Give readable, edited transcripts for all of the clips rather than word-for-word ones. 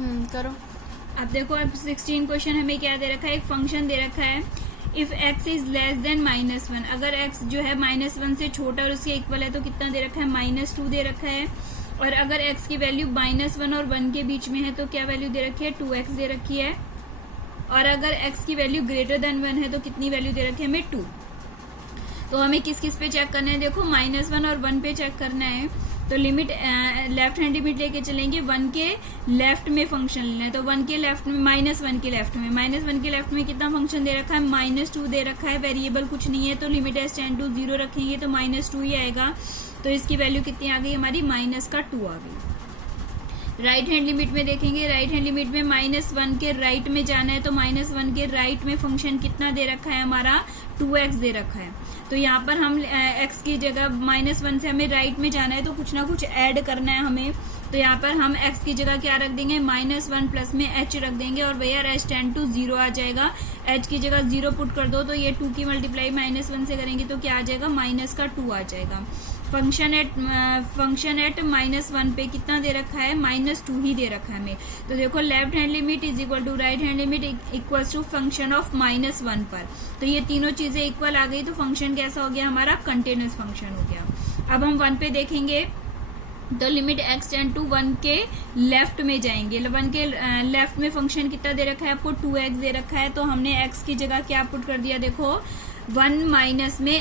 करो। अब देखो, अब 16 क्वेश्चन हमें क्या दे रखा है, एक फंक्शन दे रखा है if x is less then -1, अगर x जो है -1 से छोटा और उसके इक्वल है तो कितना दे रखा है, -2 दे रखा है। और अगर x की वैल्यू -1 और 1 के बीच में है तो क्या वैल्यू दे रखी है, 2x दे रखी है। और अगर x की वैल्यू ग्रेटर देन 1 है तो कितनी वैल्यू दे रखी है, हमें 2। तो हमें किस किस पे चेक करना है, देखो -1 और 1 पे चेक करना है। तो लिमिट लेफ्ट हैंड लिमिट लेके चलेंगे, 1 के लेफ्ट में फंक्शन लेना है। तो 1 के लेफ्ट में -1 के लेफ्ट में, -1 के लेफ्ट में कितना फंक्शन दे रखा है, -2 दे रखा है। वेरिएबल कुछ नहीं है तो लिमिट टेंड टू 0 रखेंगे तो -2 ही आएगा। तो इसकी वैल्यू कितनी आ गई हमारी, -2 आ गई। राइट हैंड लिमिट में देखेंगे, राइट हैंड लिमिट में -1 के राइट में जाना है तो -1 के राइट में फंक्शन कितना दे रखा है हमारा, 2x दे रखा है। तो यहाँ पर हम x की जगह -1 से हमें राइट में जाना है तो कुछ ना कुछ ऐड करना है हमें। तो यहाँ पर हम x की जगह क्या रख देंगे, -1 प्लस में h रख देंगे और भैया h टेंड टू 0 आ जाएगा। h की जगह 0 पुट कर दो तो ये 2 की मल्टीप्लाई -1 से करेंगे तो क्या आ जाएगा, -2 आ जाएगा। फंक्शन एट -1 पे कितना दे रखा है, -2 ही दे रखा है हमें। तो देखो, left hand limit is equal to right hand limit equals to function of -1 पर। तो ये तीनों चीजें इक्वल आ गई तो फंक्शन कैसा हो गया हमारा, कंटिन्यूअस फंक्शन हो गया। अब हम 1 पे देखेंगे तो लिमिट x टेंड टू 1 के लेफ्ट में जाएंगे। 1 के लेफ्ट में फंक्शन कितना दे रखा है आपको, 2x दे रखा है। तो हमने x की जगह क्या पुट कर दिया, देखो 1 माइनस में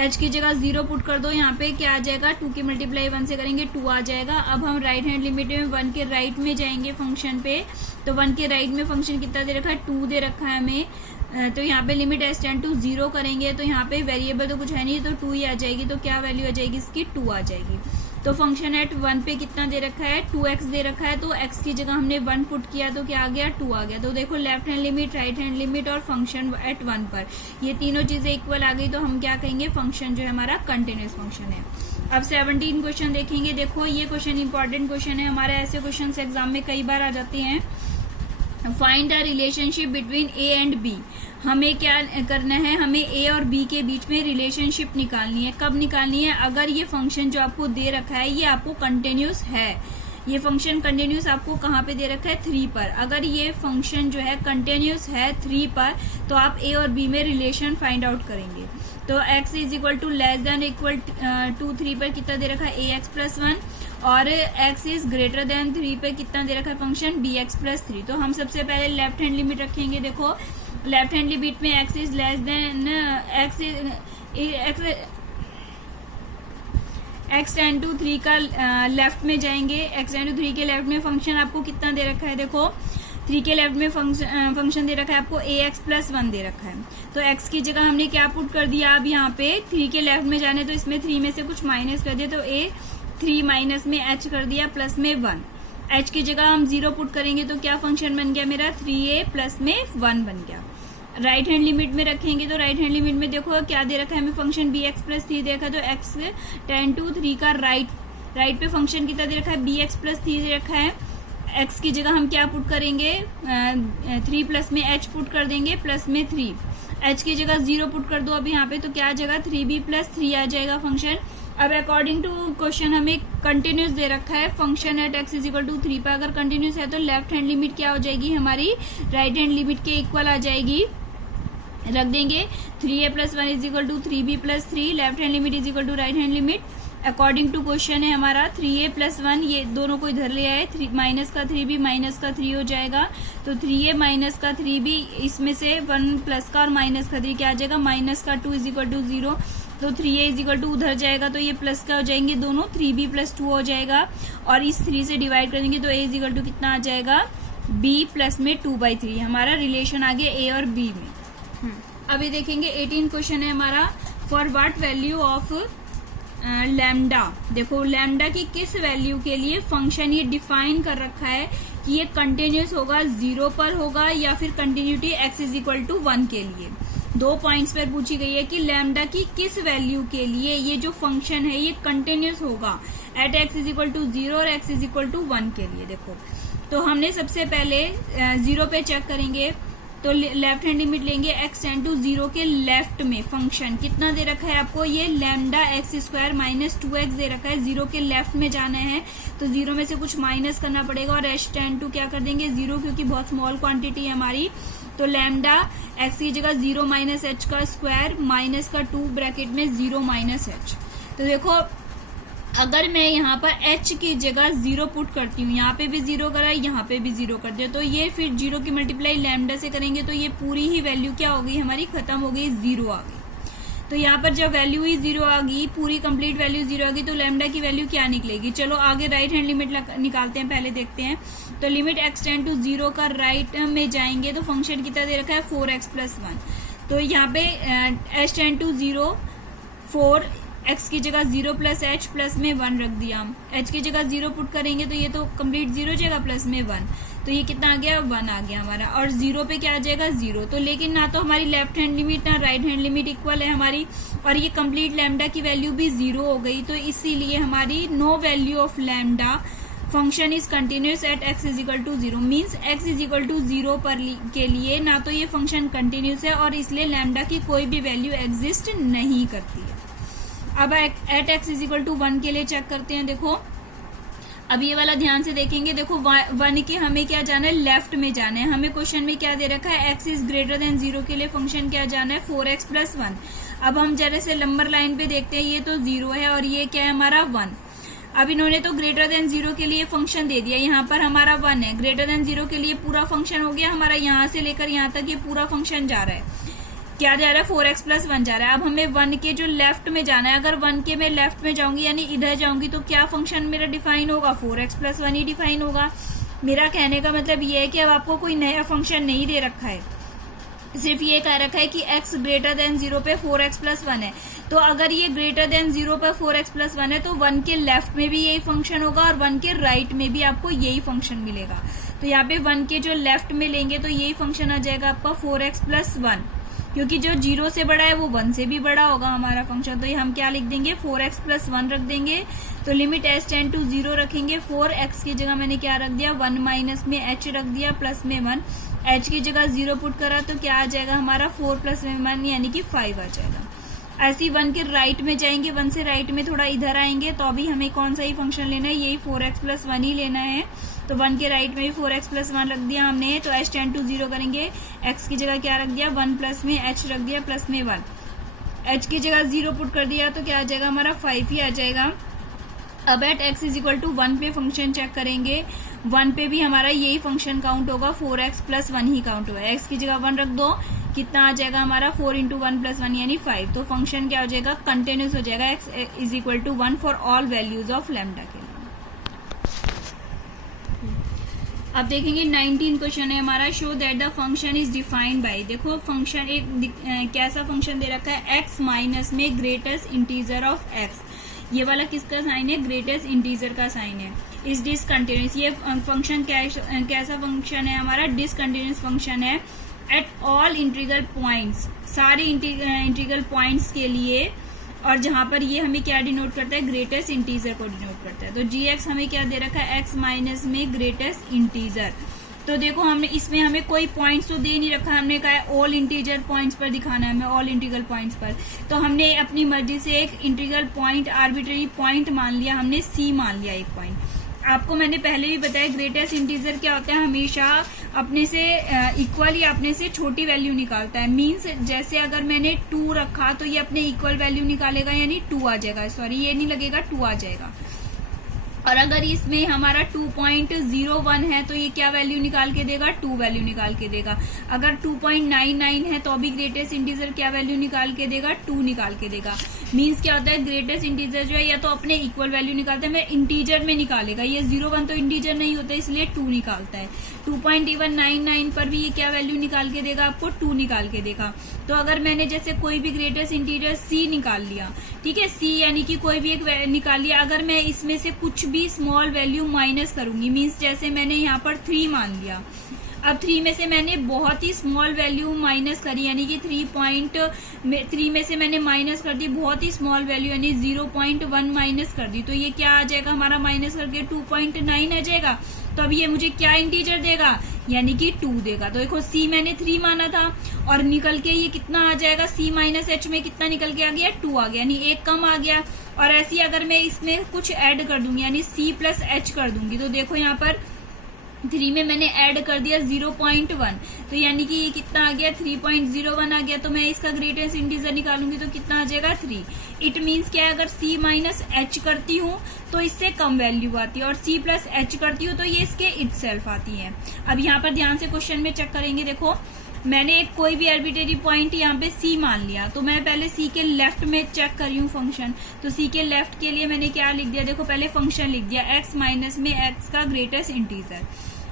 h की जगह 0 पुट कर दो। यहाँ पे क्या आ जाएगा, 2 की मल्टीप्लाई 1 से करेंगे 2 आ जाएगा। अब हम राइट हैंड लिमिट में 1 के राइट में जाएंगे फंक्शन पे। तो 1 के राइट में फंक्शन कितना दे रखा है, 2 दे रखा है हमें। तो यहाँ पे लिमिट s टेंड टू 0 करेंगे तो यहाँ पे वेरिएबल तो कुछ है नहीं तो 2 ही आ जाएगी। तो क्या वैल्यू आ जाएगी इसकी, 2 आ जाएगी। तो फंक्शन एट 1 पे कितना दे रखा है, 2x दे रखा है। तो x की जगह हमने 1 पुट किया तो क्या आ गया, 2 आ गया। तो देखो, left hand limit, right hand limit और फंक्शन एट 1 पर ये तीनों चीजें इक्वल आ गई तो हम क्या कहेंगे, फंक्शन जो है हमारा कंटिन्यूअस फंक्शन है। अब 17 क्वेश्चन देखेंगे। देखो, ये क्वेश्चन इंपॉर्टेंट क्वेश्चन है हमारा, ऐसे क्वेश्चन एग्जाम में कई बार आ जाते हैं। Find the relationship between A and B. हमें क्या करना है, हमें ए और बी के बीच में रिलेशनशिप निकालनी है। कब निकालनी है, अगर ये फंक्शन जो आपको दे रखा है ये आपको कंटिन्यूस है। ये फंक्शन कंटिन्यूस आपको कहाँ पे दे रखा है, 3 पर। अगर ये फंक्शन जो है कंटिन्यूस है 3 पर तो आप ए और बी में रिलेशन फाइंड आउट करेंगे। तो x is equal to less than equal to 3 पर कितना दे रखा है, ax प्लस 1 और x इज ग्रेटर देन 3 पे कितना दे रखा है फंक्शन, bx प्लस 3। तो हम सबसे पहले लेफ्ट हैंड लिमिट रखेंगे। देखो, लेफ्ट हैंड लिमिट में x is less than x tend to 3 का लेफ्ट में जाएंगे। x टेंड टू 3 के लेफ्ट में फंक्शन आपको कितना दे रखा है, देखो 3 के लेफ्ट में फंक्शन दे रखा है आपको ax प्लस 1 दे रखा है। तो x की जगह हमने क्या पुट कर दिया, अब यहाँ पे 3 के लेफ्ट में जाने तो इसमें 3 में से कुछ माइनस कर दिया तो a 3 माइनस में h कर दिया प्लस में 1। h की जगह हम 0 पुट करेंगे तो क्या फंक्शन बन गया मेरा, 3a प्लस में 1 बन गया। राइट हैंड लिमिट में रखेंगे तो राइट हैंड लिमिट में देखो क्या दे रखा है हमें, फंक्शन bx प्लस 3 दे रखा है। तो x टेंड टू 3 का राइट पे फंक्शन कितना दे रखा है, bx प्लस 3 दे रखा है। x की जगह हम क्या पुट करेंगे, 3 प्लस में h पुट कर देंगे प्लस में 3। h की जगह 0 पुट कर दो अब यहाँ पे तो क्या आ जाएगा, 3b प्लस 3 आ जाएगा फंक्शन। अब अकॉर्डिंग टू क्वेश्चन हमें कंटिन्यूस दे रखा है function at x is equal to 3 पर। अगर कंटिन्यूस है तो लेफ्ट हैंड लिमिट क्या हो जाएगी हमारी, राइट हैंड लिमिट के इक्वल आ जाएगी। रख देंगे 3a plus 1 is equal to 3b plus 3। Left hand limit is equal to right hand limit. According to question है हमारा 3a प्लस 1, ये दोनों को इधर ले आए, माइनस का 3b माइनस का 3 हो जाएगा। तो 3a माइनस का 3b, इसमें से 1 प्लस का और माइनस का 3 क्या आ जाएगा, माइनस का 2 इज इक्वल टू 0। तो 3a इज इक्वल टू उधर जाएगा तो ये प्लस का हो जाएंगे दोनों, 3b प्लस 2 हो जाएगा और इस 3 से डिवाइड कर देंगे तो a इज इक्वल टू कितना आ जाएगा, b प्लस में 2/3। हमारा रिलेशन आ गया a और b में। अभी देखेंगे 18 क्वेश्चन है हमारा, for what value of lambda. देखो, लैम्डा की किस वैल्यू के लिए फंक्शन ये डिफाइन कर रखा है कि ये कंटिन्यूस होगा, 0 पर होगा या फिर continuity x is equal to 1 के लिए। 2 पॉइंट्स पर पूछी गई है कि लैम्डा की किस वैल्यू के लिए ये जो फंक्शन है ये कंटिन्यूस होगा at x is equal to 0 और x इज इक्वल टू 1 के लिए। देखो, तो हमने सबसे पहले 0 पे चेक करेंगे तो लेफ्ट हैंड लिमिट लेंगे x टेंड टू 0 के लेफ्ट में फंक्शन कितना दे रखा है आपको, ये lambda x square minus 2x दे रखा है, 0 के लेफ्ट में जाना है तो 0 में से कुछ माइनस करना पड़ेगा और h टेंड टू क्या कर देंगे 0, क्योंकि बहुत स्मॉल क्वांटिटी है हमारी, तो लैम्डा एक्स की जगह 0 माइनस एच का स्क्वायर माइनस का 2 ब्रैकेट में 0 माइनस एच। तो देखो अगर मैं यहाँ पर h की जगह 0 पुट करती हूँ, यहाँ पे भी 0 करा, यहाँ पे भी 0 कर दिया, तो ये फिर 0 की मल्टीप्लाई लैम्डा से करेंगे तो ये पूरी ही वैल्यू क्या हो गई हमारी, खत्म हो गई, 0 आ गई। तो यहाँ पर जब वैल्यू ही 0 आ गई, पूरी कंप्लीट वैल्यू 0 आ गई, तो लैम्डा की वैल्यू क्या निकलेगी। चलो आगे राइट हैंड लिमिट निकालते हैं, पहले देखते हैं। तो लिमिट x टेंड टू 0 का राइट में जाएंगे तो फंक्शन कितना दे रखा है 4x+1। तो यहाँ पे h टेंड टू 0 4, x की जगह 0 प्लस एच प्लस में 1 रख दिया, h की जगह 0 पुट करेंगे तो ये तो कंप्लीट 0 जाएगा प्लस में 1, तो ये कितना आ गया 1 आ गया हमारा, और 0 पे क्या आ जाएगा 0। तो लेकिन ना तो हमारी लेफ्ट हैंड लिमिट ना राइट हैंड लिमिट इक्वल है हमारी, और ये कंप्लीट लैम्डा की वैल्यू भी 0 हो गई, तो इसीलिए हमारी no value of lambda function is continuous at x is equal to 0, means x is equal to 0 पर के लिए ना तो ये फंक्शन कंटिन्यूस है और इसलिए लैम्डा की कोई भी वैल्यू एग्जिस्ट नहीं करती है। अब at x is equal to 1 के लिए चेक करते हैं। देखो अब ये वाला ध्यान से देखेंगे, देखो 1 के हमें क्या जाना है, लेफ्ट में जाना है। हमें क्वेश्चन में क्या दे रखा है, x इज ग्रेटर देन 0 के लिए फंक्शन क्या जाना है 4x+1। अब हम जरा से नंबर लाइन पे देखते हैं, ये तो 0 है और ये क्या है हमारा 1। अब इन्होंने तो ग्रेटर देन 0 के लिए फंक्शन दे दिया, यहाँ पर हमारा 1 है, ग्रेटर देन 0 के लिए पूरा फंक्शन हो गया हमारा, यहाँ से लेकर यहाँ तक ये पूरा फंक्शन जा रहा है, क्या जा रहा है 4x+1 जा रहा है। अब हमें 1 के जो लेफ्ट में जाना है, अगर 1 के मैं लेफ्ट में जाऊंगी यानी इधर जाऊंगी तो क्या फंक्शन मेरा डिफाइन होगा, 4x+1 ही डिफाइन होगा। मेरा कहने का मतलब ये है कि अब आपको कोई नया फंक्शन नहीं दे रखा है, सिर्फ ये कह रखा है कि x ग्रेटर देन 0 पे 4x+1 है। तो अगर ये ग्रेटर देन 0 पे 4x+1 है तो 1 के लेफ्ट में भी यही फंक्शन होगा और 1 के राइट में भी आपको यही फंक्शन मिलेगा। तो यहाँ पे 1 के जो लेफ्ट में लेंगे तो यही फंक्शन आ जाएगा आपका 4x+1, क्योंकि जो 0 से बड़ा है वो 1 से भी बड़ा होगा हमारा फंक्शन, तो ये हम क्या लिख देंगे 4x+1 रख देंगे। तो लिमिट h टेंड टू 0 रखेंगे, 4x की जगह मैंने क्या रख दिया 1 माइनस में h रख दिया प्लस में 1, h की जगह 0 पुट करा तो क्या आ जाएगा हमारा 4 प्लस में 1 यानी कि 5 आ जाएगा। ऐसे ही 1 के राइट में जाएंगे, 1 से राइट में थोड़ा इधर आएंगे तो अभी हमें कौन सा ही फंक्शन लेना है, यही 4x+1 ही लेना है। तो 1 के राइट में भी 4x+1 रख दिया हमने, तो h टेंड टू 0 करेंगे, x की जगह क्या रख दिया 1 प्लस में h रख दिया प्लस में 1, h की जगह 0 पुट कर दिया तो क्या आ जाएगा हमारा 5 ही आ जाएगा। अब at x is equal to 1 पे फंक्शन चेक करेंगे, 1 पे भी हमारा यही फंक्शन काउंट होगा, 4x+1 ही काउंट होगा, x की जगह 1 रख दो, कितना आ जाएगा हमारा 4 × 1 + 1 यानी 5। तो फंक्शन क्या हो जाएगा कंटिन्यूस हो जाएगा, x is equal to 1 for all values of lambda के लिए। अब देखेंगे 19 क्वेश्चन है हमारा, show that the function is defined by. देखो फंक्शन एक कैसा फंक्शन दे रखा है, x माइनस में ग्रेटेस्ट इंटीजर ऑफ x, ये वाला किसका साइन है, ग्रेटेस्ट इंटीजर का साइन है। इज डिसकंटिन्यूस, ये फंक्शन कैसा फंक्शन है हमारा, डिसकंटिन्यूस फंक्शन है एट ऑल इंटीग्रल पॉइंट्स, सारे इंटीग्रल पॉइंट्स के लिए, और जहां पर ये हमें क्या डिनोट करता है, ग्रेटेस्ट इंटीजर को डिनोट करता है। तो gx हमें क्या दे रखा है, x माइनस में ग्रेटेस्ट इंटीजर। तो देखो हमने इसमें हमें कोई पॉइंट्स तो दे नहीं रखा, हमने कहा है ऑल इंटीजर पॉइंट्स पर दिखाना है हमें, ऑल इंटीग्रल पॉइंट्स पर। तो हमने अपनी मर्जी से एक इंटीग्रल पॉइंट, आर्बिट्ररी पॉइंट मान लिया, हमने c मान लिया एक पॉइंट। आपको मैंने पहले भी बताया ग्रेटेस्ट इंटीजर क्या होता है, हमेशा अपने से इक्वल या अपने से छोटी वैल्यू निकालता है। मींस जैसे अगर मैंने 2 रखा तो ये अपने इक्वल वैल्यू निकालेगा यानी 2 आ जाएगा, सॉरी ये नहीं लगेगा 2 आ जाएगा। और अगर इसमें हमारा 2.01 है तो ये क्या वैल्यू निकाल के देगा, 2 वैल्यू निकाल के देगा। अगर 2.99 है तो अभी ग्रेटेस्ट इंटीजर क्या वैल्यू निकाल के देगा, 2 निकाल के देगा। मीन्स क्या होता है, ग्रेटेस्ट इंटीजर जो है या तो अपने इक्वल वैल्यू निकालता है, मैं इंटीजर में निकालेगा, ये 0 1 तो इंटीजर नहीं होता इसलिए 2 निकालता है। 2.99 पर भी ये क्या वैल्यू निकाल के देगा, आपको 2 निकाल के देगा। तो अगर मैंने जैसे कोई भी ग्रेटेस्ट इंटीजर c निकाल लिया, ठीक है, c यानी कि कोई भी एक निकाल लिया, अगर मैं इसमें से कुछ भी स्मॉल वैल्यू माइनस करूंगी, मीन्स जैसे मैंने यहाँ पर 3 मान लिया, अब 3 में से मैंने बहुत ही स्मॉल वैल्यू माइनस करी यानी कि 3 में से मैंने माइनस कर दी बहुत ही स्मॉल वैल्यू यानी 0.1 माइनस कर दी, तो ये क्या आ जाएगा हमारा, माइनस करके 2.9 आ जाएगा। तो अब ये मुझे क्या इंटीजर देगा, यानी कि 2 देगा। तो देखो c मैंने 3 माना था और निकल के ये कितना आ जाएगा, c माइनस h में कितना निकल के आ गया, 2 आ गया, यानी एक कम आ गया। और ऐसे ही अगर मैं इसमें कुछ ऐड कर दूंगी यानी c प्लस h कर दूंगी, तो देखो यहाँ पर 3 में मैंने ऐड कर दिया 0.1, तो यानी कि ये कितना आ गया, 3.01 आ गया। तो मैं इसका ग्रेटेस्ट इंटीजर निकालूंगी तो कितना आ जाएगा, 3। इट मीन्स क्या है, अगर c माइनस एच करती हूँ तो इससे कम वैल्यू आती है और c प्लस एच करती हूँ तो ये इसके इटसेल्फ आती है। अब यहाँ पर ध्यान से क्वेश्चन में चेक करेंगे, देखो मैंने एक कोई भी आर्बिट्रेरी पॉइंट यहाँ पे c मान लिया, तो मैं पहले c के लेफ्ट में चेक कर रही हूँ फंक्शन। तो c के लेफ्ट के लिए मैंने क्या लिख दिया, देखो पहले फंक्शन लिख दिया x माइनस में x का ग्रेटेस्ट इंटीजर।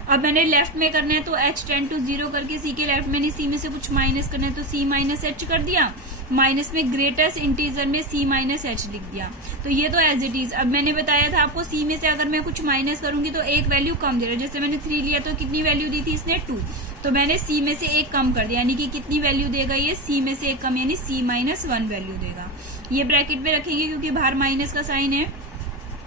अब मैंने लेफ्ट में करना है तो h टेंड टू 0 करके c के लेफ्ट मैंने c में से कुछ माइनस करना है तो c माइनस h कर दिया, माइनस में ग्रेटेस्ट इंटीजर में c माइनस h लिख दिया। तो ये तो एज इट इज। अब मैंने बताया था आपको c में से अगर मैं कुछ माइनस करूंगी तो एक वैल्यू कम दे रहा है। जैसे मैंने 3 लिया तो कितनी वैल्यू दी थी इसने, 2, तो मैंने c में से एक कम कर दिया, यानी कि कितनी वैल्यू देगा ये, c में से एक कम, यानी c माइनस 1 वैल्यू देगा। ये ब्रैकेट में रखेंगे क्योंकि बाहर माइनस का साइन है,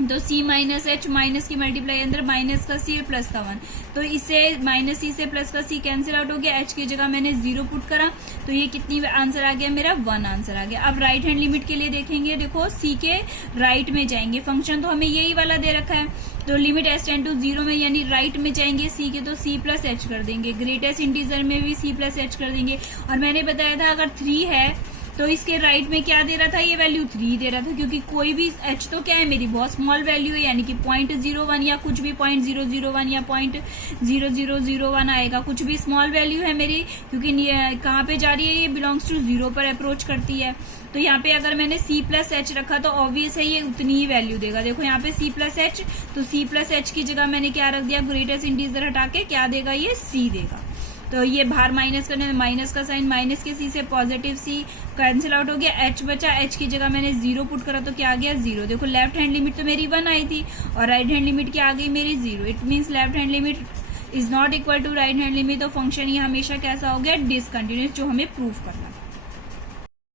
तो c माइनस एच माइनस की मल्टीप्लाई अंदर माइनस का c प्लस का 1, तो इससे माइनस c से प्लस का c कैंसिल आउट हो गया। h की जगह मैंने 0 पुट करा तो ये कितनी आंसर आ गया मेरा, 1 आंसर आ गया। अब राइट हैंड लिमिट के लिए देखेंगे, देखो c के राइट में जाएंगे, फंक्शन तो हमें यही वाला दे रखा है, तो लिमिट s टेंड टू 0 में यानी राइट में जाएंगे c के तो c प्लस एच कर देंगे, ग्रेटेस्ट इंटीजर में भी c प्लस एच कर देंगे। और मैंने बताया था अगर 3 है तो इसके राइट में क्या दे रहा था, ये वैल्यू 3 दे रहा था, क्योंकि कोई भी h तो क्या है मेरी बहुत स्मॉल वैल्यू है, यानी कि 0.01 या कुछ भी 0.001 या 0.0001 आएगा, कुछ भी स्मॉल वैल्यू है मेरी, क्योंकि कहाँ पे जा रही है, ये बिलोंग्स टू 0 पर अप्रोच करती है। तो यहाँ पे अगर मैंने c प्लस एच रखा तो ऑब्वियस है ये उतनी ही वैल्यू देगा। देखो यहाँ पे c प्लस एच, तो c प्लस एच की जगह मैंने क्या रख दिया, ग्रेटेस्ट इंटीजर हटा के क्या देगा, ये c देगा। तो ये बाहर माइनस करने में माइनस का साइन, माइनस के c से पॉजिटिव c कैंसिल आउट हो गया, h बचा, h की जगह मैंने 0 पुट करा तो क्या आ गया, 0। देखो लेफ्ट हैंड लिमिट तो मेरी 1 आई थी और राइट हैंड लिमिट क्या आ गई मेरी, 0। It means left hand limit is not equal to right hand limit, तो फंक्शन ये हमेशा कैसा हो गया, डिसकंटिन्यूअस, जो हमें प्रूव करना है।